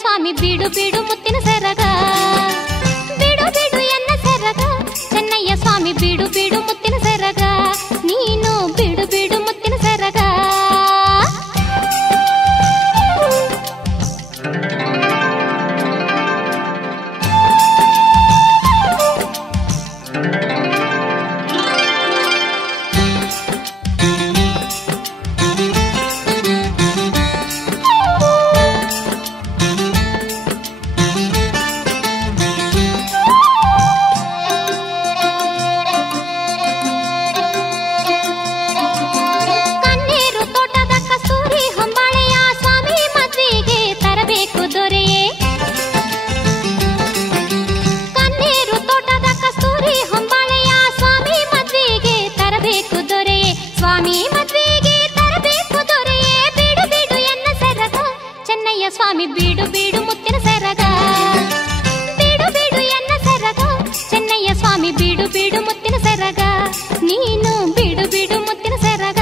ಸ್ವಾಮಿ ಬೀಡು ಬೀಡು ಮುತ್ತಿನ ಸರಗ, ಬೀಡು ಬೀಡು ಎನ್ನ ಸರಗ, ಚೆನ್ನಯ್ಯ ಸ್ವಾಮಿ ಬೀಡು ಬೀಡು ಮುತ್ತಿನ ಸರಗ, ನೀನು ಬೀಡು ಬೀಡು ಮುತ್ತಿನ ಸರಗ. ಸ್ವಾಮಿ ಬೀಡು ಬೀಡು ಮುತ್ತಿನ ಸರಗ, ಬೀಡು ಬೀಡು ಎನ್ನ ಸರಗ, ಚೆನ್ನಯ್ಯ ಸ್ವಾಮಿ ಬೀಡು ಬೀಡು ಮುತ್ತಿನ ಸರಗ, ನೀನು ಬೀಡು ಬೀಡು ಮುತ್ತಿನ ಸರಗ.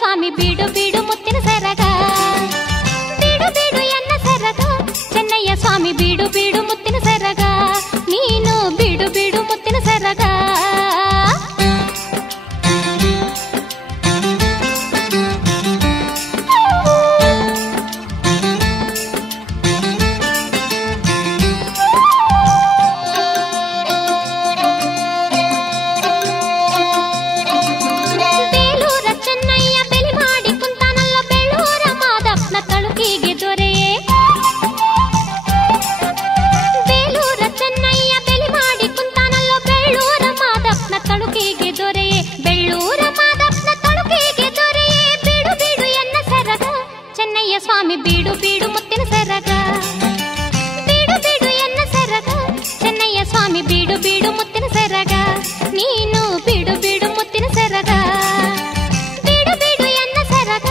ಸ್ವಾಮಿ ಬೀಡು ಬೀಡು ಮುತ್ತಿನ ಸರಗ, ಬೀಡು ಬೀಡು ಎನ್ನ ಸರಗ, ಚೆನ್ನಯ್ಯ ಸ್ವಾಮಿ ಬೀಡು ಬೀಡು ಮುತ್ತಿನ ಸರಗ, ನೀನು ಬೀಡು ಬೀಡು ಮುತ್ತಿನ ಸರಗ. ಸ್ವಾಮಿ ಬೀಡು ಬೀಡು ಮುತ್ತಿನ ಸರಗ, ಬೀಡು ಬೀಡು ಎನ್ನ ಸರಗ, ಚೆನ್ನಯ್ಯ ಸ್ವಾಮಿ ಬೀಡು ಬೀಡು ಮುತ್ತಿನ ಸರಗ, ನೀನು ಬೀಡು ಬೀಡು ಮುತ್ತಿನ ಸರಗ, ಬೀಡು ಬೀಡು ಎನ್ನ ಸರಗ,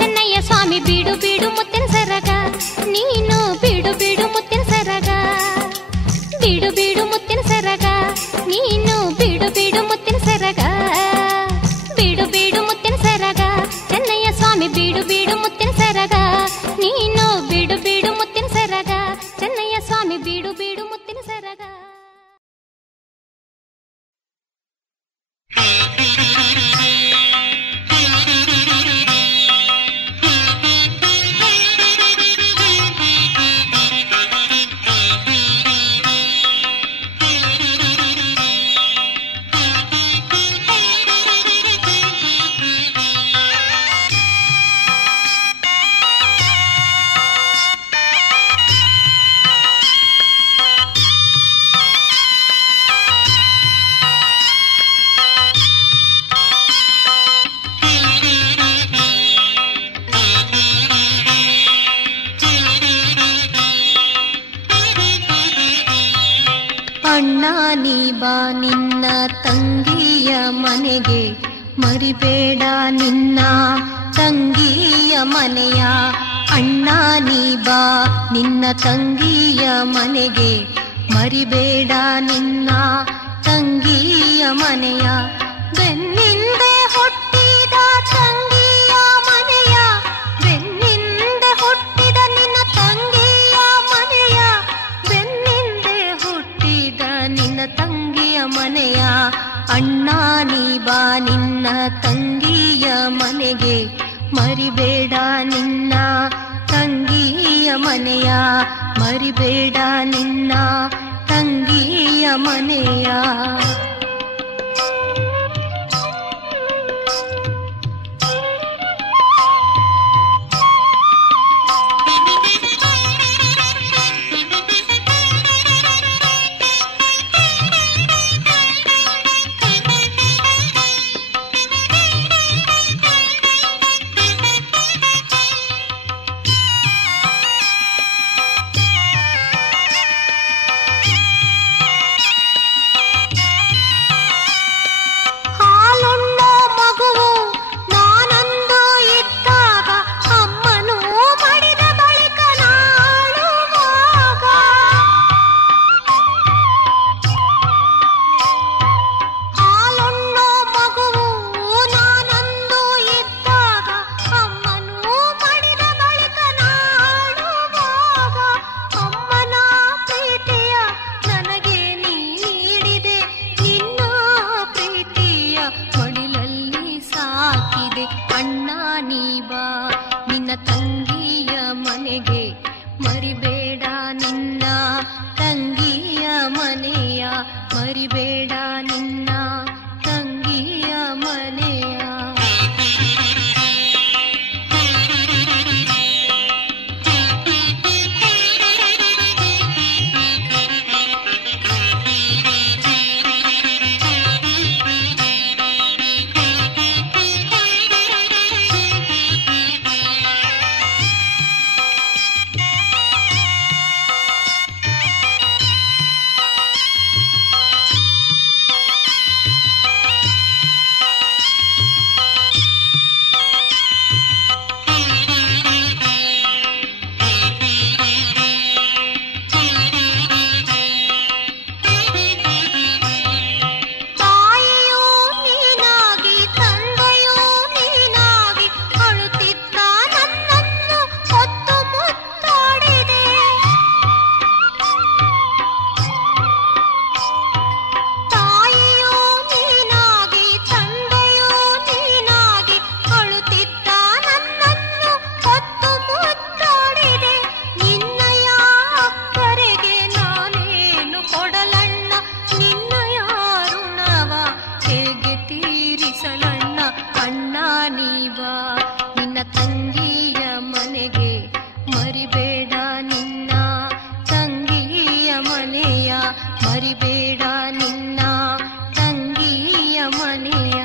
ಚೆನ್ನಯ್ಯ ಸ್ವಾಮಿ ಬೀಡು ಬೀಡು ಮುತ್ತಿನ ಸರಗ, ನೀನು ಬೀಡು ಬೀಡು ಮುತ್ತಿನ ಸರಗ, ಬೀಡು ಬೀಡು ಮುತ್ತಿನ ಸರಗ, ನೀನು ಬೀಡು ಬೀಡು ಮುತ್ತಿನ ಸರಗ, ಬೀಡು ಬೀಡು ಮುತ್ತಿನ ಸರಗ, ಚೆನ್ನಯ್ಯ ಸ್ವಾಮಿ ಬೀಡು ಬೀಡು ಮುತ್ತಿನ ಸರಗ, ನೀನು ಬೀಡು ಬೀಡು ಮುತ್ತಿನ ಸರಗ, ಚೆನ್ನಯ್ಯ ಸ್ವಾಮಿ ಬೀಡು ಬೀಡು ಮುತ್ತಿನ ಸರಗ. ಅಣ್ಣ ನೀ ಬಾ ನಿನ್ನ ತಂಗಿಯ ಮನೆಗೆ, ಮರಿಬೇಡ ನಿನ್ನ ತಂಗಿಯ ಮನೆಯ. ಅಣ್ಣ ನೀ ಬಾ ನಿನ್ನ ತಂಗಿಯ ಮನೆಗೆ, ಮರಿಬೇಡ ನಿನ್ನ ತಂಗಿಯ ಮನೆಯ. ಬೆನ್ನಿಂದೆ ಹುಟ್ಟಿದ ತಂಗಿಯ ಮನೆಯ, ಬೆನ್ನಿಂದೆ ಹುಟ್ಟಿದ ನಿನ್ನ ತಂಗಿಯ ಮನೆಯ, ಬೆನ್ನಿಂದೆ ಹುಟ್ಟಿದ ನಿನ್ನ ತಂಗಿಯ ಮನೆಯ. ಅಣ್ಣ ನೀ ಬಾ ನಿನ್ನ ತಂಗಿಯ ಮನೆಗೆ, ಮರಿಬೇಡ ನಿನ್ನ ತಂಗಿಯ ಮನೆಯ, ಮರಿಬೇಡ ನಿನ್ನ ತಂಗಿಯ ಮನೆಯ. ಮರಿಬೇಡ ನಿನ್ನ ತಂಗಿಯ ಮನೆಯ, ಮರಿಬೇಡ ನಿನ್ನ ತಂಗಿಯ ಮನೆಯ. ಮರಿಬೇಡ ನಿನ್ನ ತಂಗಿಯ ಮನೆಯ.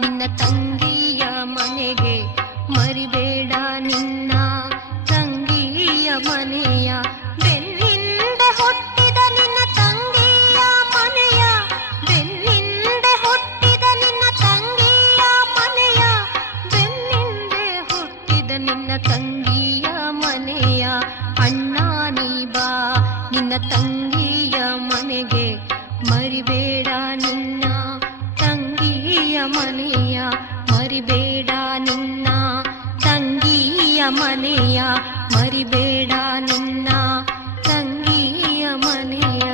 ನಿನ್ನ ತಂಗಿಯ ಮನೆಗೆ ಮರಿಬೇಡ ನಿನ್ನ ತಂಗಿಯ ಮನೆಯ. ಬೆನ್ನಿಂದೆ ಹುಟ್ಟಿದ ನಿನ್ನ ತಂಗಿಯ ಮನೆಯ, ಬೆನ್ನಿಂದೆ ಹುಟ್ಟಿದ ನಿನ್ನ ತಂಗಿಯ ಮನೆಯ, ಬೆನ್ನಿಂದೆ ಹುಟ್ಟಿದ ನಿನ್ನ ತಂಗಿಯ ಮನೆಯ. ಅಣ್ಣ ನೀ ಬಾ ನಿನ್ನ ತಂಗಿಯ ಮನೆಗೆ ಮರಿಬೇಡ ನಿನ್ನ ತಂಗಿಯ ಮನೆಯ, ಮರಿಬೇಡ ನಿನ್ನ ತಂಗಿಯ ಮನೆಯ, ಮರಿಬೇಡ ನಿನ್ನ ತಂಗಿಯ ಮನೆಯ.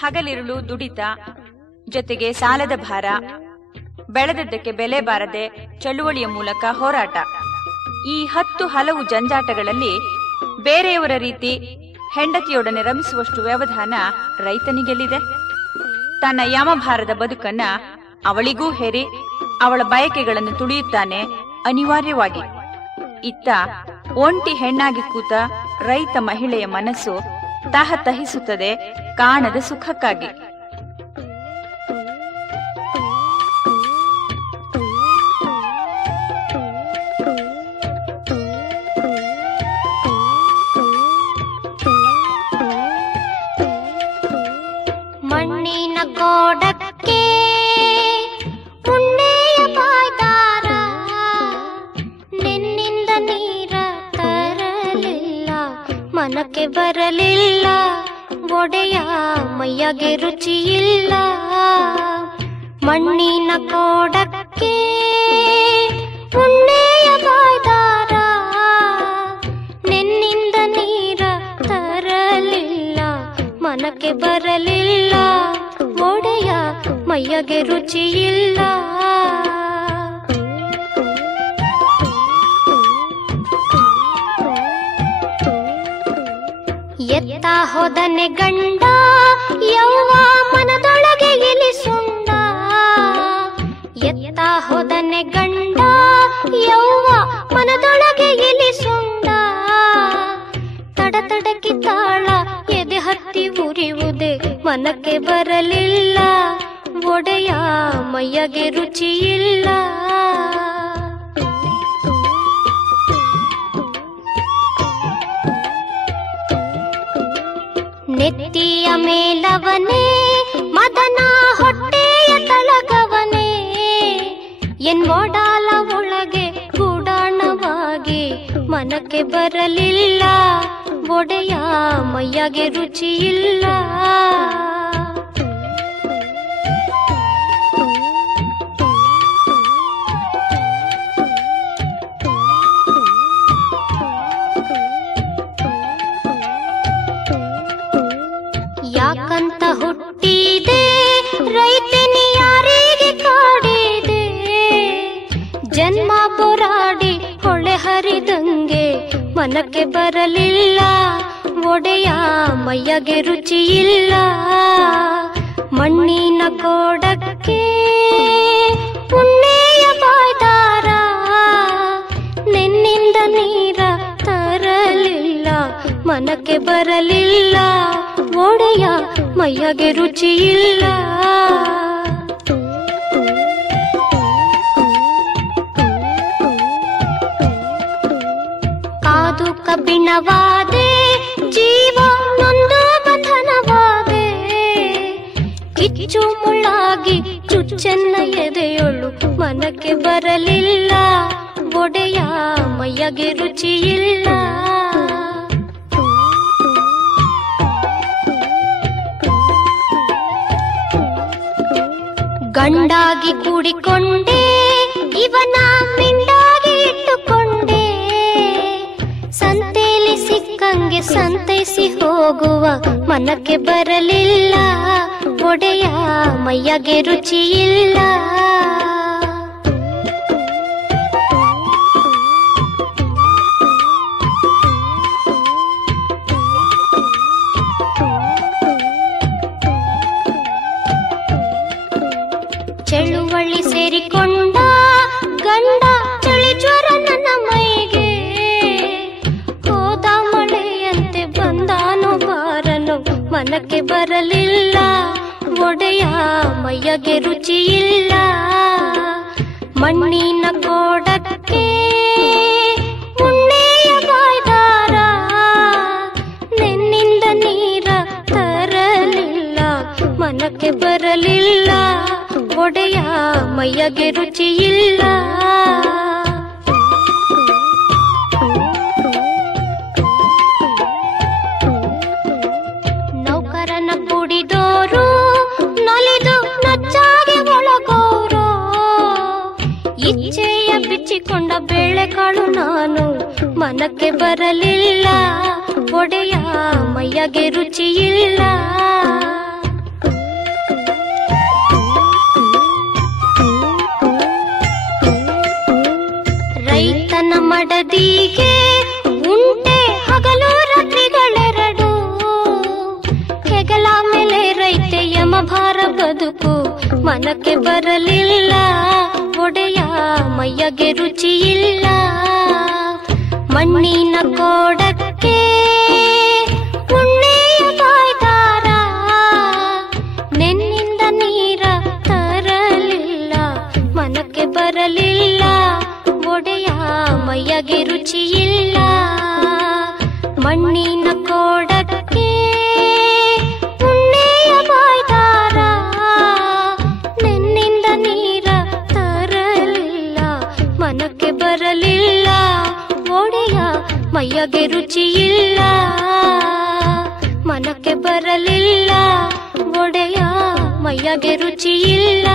ಹಗಲಿರುಳು ದುಡಿತ, ಜೊತೆಗೆ ಸಾಲದ ಭಾರ, ಬೆಳೆದದ್ದಕ್ಕೆ ಬೆಲೆ ಬಾರದೆ ಚಳುವಳಿಯ ಮೂಲಕ ಹೋರಾಟ. ಈ 10 ಹಲವು ಜಂಜಾಟಗಳಲ್ಲಿ ಬೇರೆಯವರ ರೀತಿ ಹೆಂಡತಿಯೊಡನೆ ರಮಿಸುವಷ್ಟು ವ್ಯವಧಾನ ರೈತನಿಗೆಲ್ಲಿದೆ? ತನ್ನ ಯಮಭಾರದ ಬದುಕನ್ನ ಅವಳಿಗೂ ಹೇರಿ ಅವಳ ಬಯಕೆಗಳನ್ನು ತುಳಿಯುತ್ತಾನೆ ಅನಿವಾರ್ಯವಾಗಿ. ಇತ್ತ ಒಂಟಿ ಹೆಣ್ಣಾಗಿ ಕೂತ ರೈತ ಮಹಿಳೆಯ ಮನಸ್ಸು ತಹತಹಿಸುತ್ತದೆ ಕಾಣದ ಸುಖಕ್ಕಾಗಿ. ಮಣ್ಣಿನ ಕೋಡಕ್ಕೆ ಉಣ್ಣೆಯ ಬಾಯ್ದಾರ, ನಿನ್ನಿಂದ ನೀರ ತರಲಿಲ್ಲ, ಮನಕ್ಕೆ ಬರಲಿಲ್ಲ, ಒಡೆಯ ಮೈಯಗೆ ರುಚಿಯಿಲ್ಲ. ಮಣ್ಣಿನ ಕೋಡಕ್ಕೆ ಉಣ್ಣೆಯ ಬಾಯ್ದಾರ, ನಿನ್ನಿಂದ ನೀರ ತರಲಿಲ್ಲ, ಮನಕ್ಕೆ ಬರಲಿಲ್ಲ, ಒಡೆಯ ಮೈಯಗೆ ರುಚಿಯಿಲ್ಲ. ಎತ್ತ ಹೋದನೆ ಗಂಡ ಯವ್ವ ಮನದೊಳಗೆ ಇಲಿಸುಂಡ, ಎತ್ತ ಹೋದನೆ ಗಂಡ ಯವ್ವ ಮನದೊಳಗೆ ಇಲಿಸುಂಡ. ತಡತಡಕಿ ತಾಳ ಎದೆ ಹತ್ತಿ ಉರಿಯುವುದೇ ಮನಕ್ಕೆ ಬರಲಿಲ್ಲ, ಒಡೆಯ ಮೈಯಗೆ ರುಚಿಯಿಲ್ಲ. ನೆತ್ತಿಯ ಮೇಲವನೇ ಮದನ ಹೊಟ್ಟೆಯ ತಳಗವನೇ, ಎನ್ಮೋಡಾಲ ಒಳಗೆ ಗೂಡಾಣವಾಗಿ ಮನಕ್ಕೆ ಬರಲಿಲ್ಲ, ಒಡೆಯ ಮೈಯಗೆ ರುಚಿಯಿಲ್ಲ. ಯಾಕಂತ ಹುಟ್ಟಿದೆ ರೈತನಿ ಯಾರಿಗೆ ಕಾಡಿದೆ, ಜನ್ಮ ಪೋರಾಡಿ ಹೊಳೆ ಹರಿದಂಗೆ ಮನಕ್ಕೆ ಬರಲಿಲ್ಲ, ಒಡೆಯ ಮೈಯಗೆ ರುಚಿಯಿಲ್ಲ. ಮಣ್ಣಿನ ಕೋಡಕ್ಕೆ ಉಣ್ಣೆಯ ಬಾಯ್ದಾರ, ನಿನ್ನಿಂದ ನೀರ ತರಲಿಲ್ಲ, ಮನಕ್ಕೆ ಬರಲಿಲ್ಲ, ಒಡೆಯ ಮೈಯಗೆ ರುಚಿಯಿಲ್ಲ. ಕಾದು ಕಬ್ಬಿಣವಾದೆ ಜೀವ ನೊಂದು ಬಂಧನವಾದೆ, ಕಿಚ್ಚು ಮುಳ್ಳಾಗಿ ಚುಚ್ಚನ್ನ ಎದೆಯೊಳು ಮನಕ್ಕೆ ಬರಲಿಲ್ಲ, ಒಡೆಯ ಮೈಯಗೆ ರುಚಿಯಿಲ್ಲ. ಗಂಡಾಗಿ ಕೂಡಿಕೊಂಡೆ ಇವನ ಮಿಂಡಾಗಿ ಇಟ್ಟುಕೊಂಡೆ, ಸಂತೆಯಲ್ಲಿ ಸಿಕ್ಕಂಗೆ ಸಂತೈಸಿ ಹೋಗುವ ಮನಕ್ಕೆ ಬರಲಿಲ್ಲ, ಒಡೆಯ ಮೈಯಗೆ ರುಚಿಯಿಲ್ಲ. ಚಳುವಳಿ ಸೇರಿಕೊಂಡ ಗಂಡ ಚಳಿ ಜ್ವರ ನನ್ನ ಮೈಗೆ, ಹೋದ ಮಳೆಯಂತೆ ಬಂದಾನು ಬಾರನು ಮನಕ್ಕೆ ಬರಲಿಲ್ಲ, ಒಡೆಯ ಮೈಯಗೆ ರುಚಿಯಿಲ್ಲ. ಮಣ್ಣಿನ ಕೋಡಕ್ಕೆ ಉಣ್ಣೆಯ ಬಾಯ್ದಾರ, ನಿನ್ನಿಂದ ನೀರ ತರಲಿಲ್ಲ, ಮನಕ್ಕೆ ಬರಲಿಲ್ಲ, ಒಡೆಯ ಮೈಯಗೆ ರುಚಿಯಿಲ್ಲ. ನೌಕರನ ಕುಡಿದೋರು ನಲಿದು ನಚ್ಚಾಗಿ ಒಳಗೋರು, ಇಚ್ಛೆಯ ಬಿಚ್ಚಿಕೊಂಡ ಬೇಳೆಕಾಳು ನಾನು ಮನಕ್ಕೆ ಬರಲಿಲ್ಲ, ಒಡೆಯ ಮೈಯಗೆ ರುಚಿಯಿಲ್ಲ. ಮಾಡದಿಗೆ ಉಂಟೆ ಹಗಲು ರಾತ್ರಿಗಳೆರಡು. ಹೆಗಲ ಮೇಲೆ ರೈತೆ ಯಮಭಾರ ಬದುಕು ಮನಕ್ಕೆ ಬರಲಿಲ್ಲ. ಒಡೆಯ ಮೈಯಗೆ ರುಚಿ ಇಲ್ಲ. ಮಣ್ಣಿನ ಕೋಡಕ್ಕೆ ಉಣ್ಣೆಯ ಬಾಯ್ದಾರ. ನೆನ್ನಿಂದ ನೀರ ತರಲಿಲ್ಲ. ಮನಕ್ಕೆ ಬರಲಿಲ್ಲ. ಒಡೆಯ ಮೈಯಗೆ ರುಚಿ ಇಲ್ಲ. ಮಣ್ಣಿನ ಕೋಡಕ್ಕೆ ಉಣ್ಣೆಯ ಬಾಯ್ದಾರ. ನೆನ್ನಿಂದ ನೀರ ತರಲಿಲ್ಲ. ಮನಕ್ಕೆ ಬರಲಿಲ್ಲ. ಒಡೆಯ ಮೈಯಗೆ ರುಚಿ ಇಲ್ಲ. ಮನಕ್ಕೆ ಬರಲಿಲ್ಲ. ಒಡೆಯ ಮೈಯಗೆ ರುಚಿ ಇಲ್ಲ.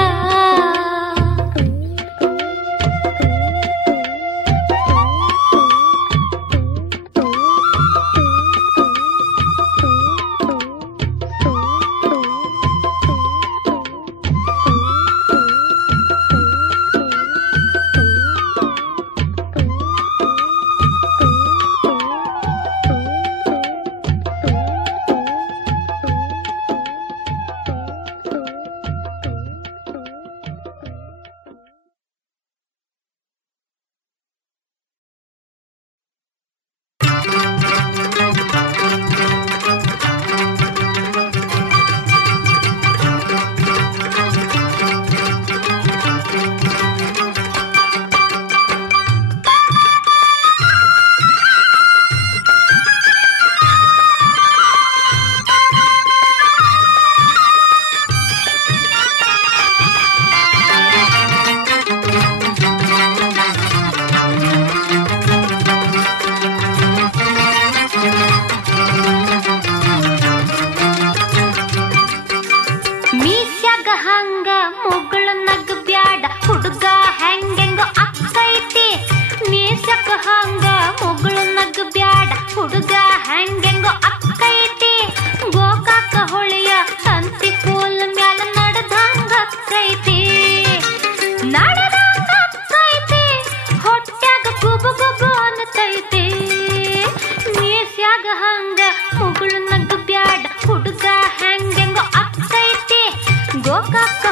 ಗೋಕಾಕ